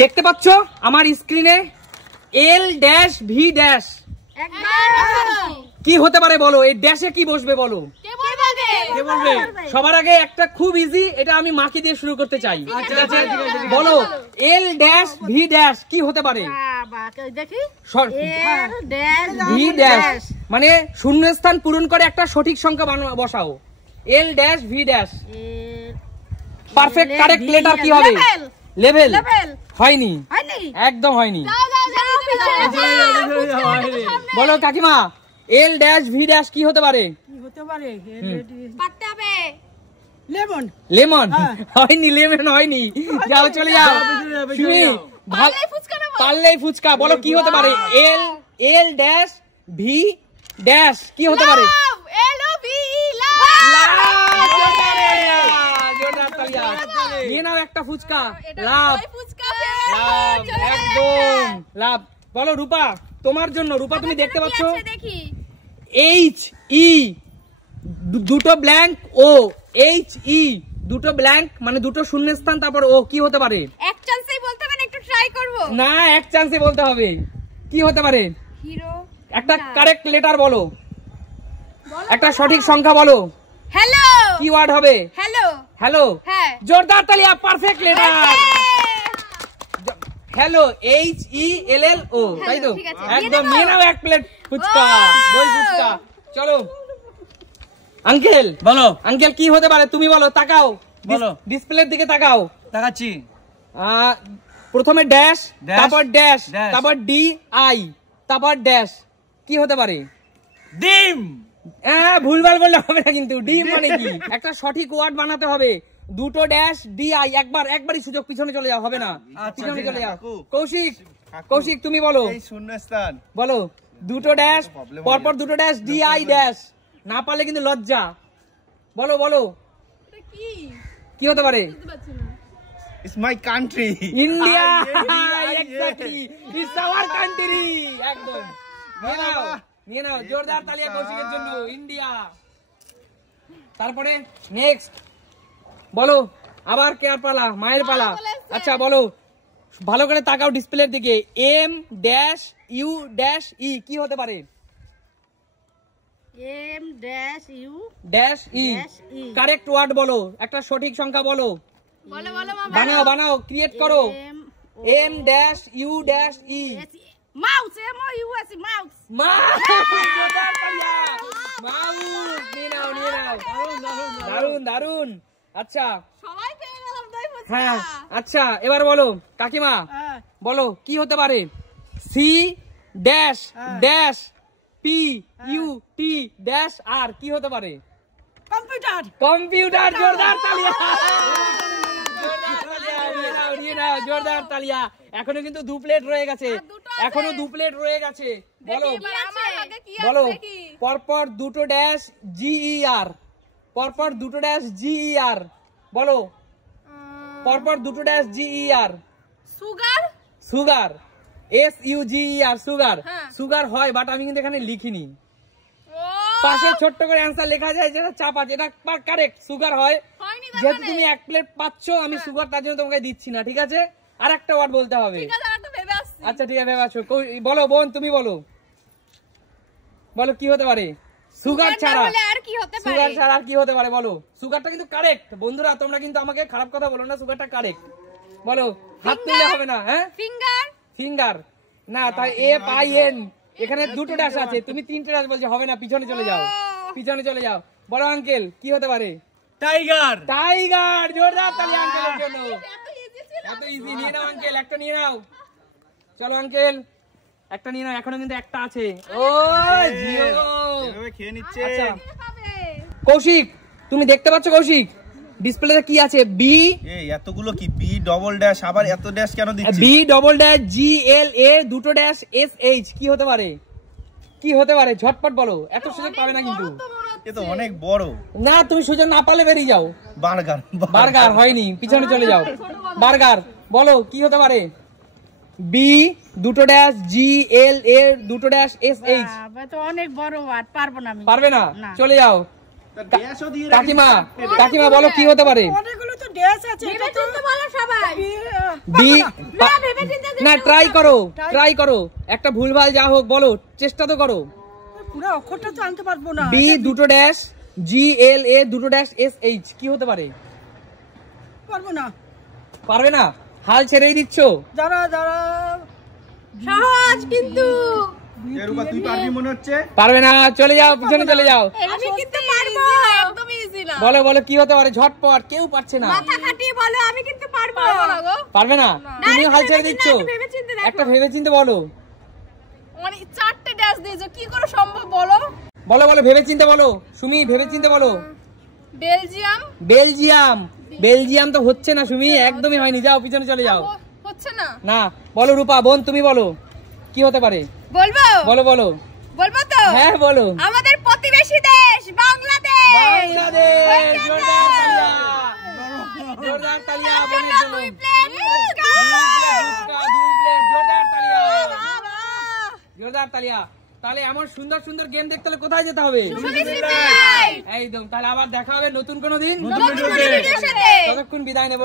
দেখতে পাচ্ছ আমার স্ক্রিনে এল ড্যাশ ভি ড্যাশ কি হতে পারে বলো? এই ড্যাশে কি বসবে বলো? সবার আগে একটা খুব ইজি, এটা আমি মাকে দিয়ে শুরু করতে চাই। ঠিক আছে, বলো এল ড্যাশ ভি ড্যাশ কি হতে পারে? ভি ড্যাশ মানে শূন্যস্থান পূরণ করে একটা সঠিক সংখ্যা বসাও। L dash V dash perfect correct letter কি হবে? লেভেল। হয়নি, একদম হয়নি। বলো কাকিমা এল ড্যাশ ভি ড্যাশ কি হতে পারে? লেমন। লেমন হয়নি, লেমন হয়নি। যাও চলে যাও। পারলেই ফুচকা। বলো কি হতে পারে? এল এল ড্যাশ ভি ড্যাশ কি হতে পারে? নিয়ে নাও একটা ফুচকা। লাভ, একদম লাভ। বলো রূপা তোমার জন্য। রূপা তুমি দেখতে পাচ্ছ এইচ ই দুটো ব্ল্যাঙ্ক ও, এইচ ই দুটো ব্ল্যাঙ্ক মানে দুটো শূন্যস্থান তারপর ও কি হতে পারে? এক চান্সেই বলতে হবে না, একটু ট্রাই করব না, এক চান্সে বলতে হবে। কি হতে পারে? হিরো। একটা কারেক্ট লেটার বলো, একটা সঠিক সংখ্যা বলো। হ্যালো। কি ওয়ার্ড হবে? হ্যালো। হ্যালো। হ্যাঁ, জোরদার তালিয়া। Perfect letter hello, H E L L O, তাই তো? একদম। নিয়ে নাও এক প্লেট ফুচকা, দই ফুচকা। চলো আঙ্কেল বলো। আঙ্কেল কি হতে পারে তুমি বলো। তাকাও, বলো। ডিসপ্লের দিকে তাকাও। তাকাচ্ছি। প্রথমে ড্যাশ, ড্যাশ, তারপর ড্যাশ, ড্যাশ। তারপর ডি আই, তারপর ড্যাশ কি হতে পারে? ডিম। ভুলভাল বললে হবে না কিন্তু। ডিম মানে কি? একটা সঠিক ওয়ার্ড বানাতে হবে। দুটো ড্যাশ ডি আই। একবারই সুযোগ, পিছনে চলে যাও, হবে না। পিছনে চলে যাও। কৌশিক, কৌশিক তুমি বলো। এই শূন্যস্থান বলো দুটো ড্যাশ, পরপর দুটো ড্যাশ ডি আই ড্যাশ। না পারলে কিন্তু লজ্জা। বলো বলো কি হতে পারে? It's my country. India. Exactly, it's our country. একদম। নিয়ে নাও, নিয়ে নাও। জোরদার তালিয়া কৌশিকের জন্য। ইন্ডিয়া। তারপরে নেক্সট বলো। আবার কে পালা? মায়ের পালা। আচ্ছা বলো, ভালো করে তাকাও ডিসপ্লের দিকে। M dash U dash E কি হতে পারে? M dash U dash E correct word বলো, একটা সঠিক সংখ্যা বলো। বলো বলো মা। বানাও বানাও, ক্রিয়েট করো। M dash U dash E mouse. M O U S mouse. Mouse. নিয়ে নাও, নিয়ে নাও। দারুন দারুন। আচ্ছা সবাই পেয়ে গেলাম দই ফুচকা। হ্যাঁ, আচ্ছা এবার বলো কাকিমা, বলো কি হতে পারে? C dash dash P U T dash R কি হতে পারে? কম্পিউটার। কম্পিউটার। জোরদার তালিয়া। জোরদার তালিয়া। নিয়ে নাও, নিয়ে নাও। জোরদার তালিয়া। এখনো কিন্তু 2 প্লেট রয়ে গেছে। এখনো 2 প্লেট রয়ে গেছে। বলো বলো পরপর দুটো ড্যাশ জিই আর, পরপর দুটো ড্যাশ জিই আর। বলো পরপর দুটো dash G R. Sugar. Sugar. S U G E R. Sugar. Sugar হয়, বাট আমি কিন্তু এখানে লিখিনি। পাশে ছোট্ট করে অ্যান্সার লেখা যায়, যেটা চাপ আছে। এটা কারেক্ট, সুগার হয়। যেহেতু তুমি 1 প্লেট পাচ্ছ, আমি সুগার তার জন্য তোমাকে দিচ্ছি না। ঠিক আছে, আর একটা ওয়ার্ড বলতে হবে। আচ্ছা ঠিক আছে, ভেবে আসো। বলো বোন, তুমি বলো। বলো কি হতে পারে? সুগার ছাড়া আর কি হতে পারে? সুগার ছাড়া আর কি হতে পারে বলো? সুগারটা কিন্তু কারেক্ট। বন্ধুরা তোমরা কিন্তু আমাকে খারাপ কথা বলো না, সুগারটা কারেক্ট। বলো, হাত তুললে হবে না। হ্যাঁ, ফিঙ্গার। ফিঙ্গার না, তাই এফ আই এন। এখানে দুটো ড্যাশ আছে, তুমি 3টে ড্যাশ বলছো, হবে না। পিছনে চলে যাও, পিছনে চলে যাও। বলো আঙ্কেল কি হতে পারে? টাইগার। টাইগার। জোরদার তালি আঙ্কেলের জন্য। এত ইজি। নিয়ে নাও আঙ্কেল, একটা নিয়ে নাও। চলো আঙ্কেল একটা নিয়ে নাও, এখনো কিন্তু একটা আছে। ও জিও এভাবে খেয়ে নিচ্ছে। আচ্ছা কৌশিক তুমি দেখতে পাচ্ছ? কৌশিক ডিসপ্লেতে কি আছে? বি। এই এতগুলো কি? বি ডবল ড্যাশ, আবার এত ড্যাশ কেন দিচ্ছিস? বি ডবল ড্যাশ জি এল এ দুটো ড্যাশ এস এইচ কি হতে পারে? কি হতে পারে? ঝটপট বলো, এত সুযোগ পাবে না কিন্তু। এ তো অনেক বড়। না, তুমি সুযোগ না পারলে বেরিয়ে যাও। বার্গার। বার্গার হয়নি, পিছনে চলে যাও। বার্গার। বলো কি হতে পারে? বি দুটো ড্যাশ জি এল এ দুটো ড্যাশ এস এইচ। তো অনেক বড় ওয়ার্ড, পারবো না আমি। পারবে না, চলে যাও। কাকিমা, কাকিমা বলো কি হতে পারে? অনেকগুলো তো ড্রেস আছে এটা তো বলো সবাই বি ভেবে চিন্তে না ট্রাই করো একটা ভুলভাল যা হোক বলো, চেষ্টা তো করো। পুরো অক্ষরটা তো আনতে পারবো না। বি দুটো ড্যাশ জি এল এ দুটো ড্যাশ এস এইচ, কি হতে পারে? পারবো না। পারবে না? হাল ছেড়েই দিচ্ছ? দাঁড়া দাঁড়া, সহজ কিন্তু রূপা তুই পারবি মনে হচ্ছে। পারবে না, চলে যাও, পিছনে চলে যাও। আমি কিন্তু পারবো একদম ইজি না বলো বলো কি হতে পারে, ঝটপট, কেউ পারছে না। মাথা খাটিয়ে বলো আমি কিন্তু পারবো না গো পারবে না? তুমি হাল ছেড়ে দিচ্ছ? ভেবে চিন্তে দেখো একটা ভেবে চিন্তে বলো। মানে চারটে ড্যাশ দিয়েছো কি করে সম্ভব বলো বলো বলো ভেবে চিন্তে বলো, সুমি ভেবে চিন্তে বলো। বেলজিয়াম বেলজিয়াম তো হচ্ছে না সুমি, একদমই হয়নি, যাও পিছনে চলে যাও। হচ্ছে না না, বলো রূপা বোন, তুমি বলো কি হতে পারে। বলবো বলো বলো। বলবো তো হ্যাঁ বলো। আমাদের প্রতিবেশী দেশ বাংলাদেশ বাংলাদেশ, জোরদার তালিয়া, জোরদার তালিয়া বোনের জন্য। দুই প্লেট দুই প্লেট, জোরদার তালিয়া, জোরদার তালিয়া। তাহলে এমন সুন্দর সুন্দর গেম দেখতে হলে কোথায় যেতে হবে? একদম। তাহলে আবার দেখা হবে নতুন কোনো দিন, নতুন ভিডিওর সাথে ততক্ষণ বিদায় নেবো।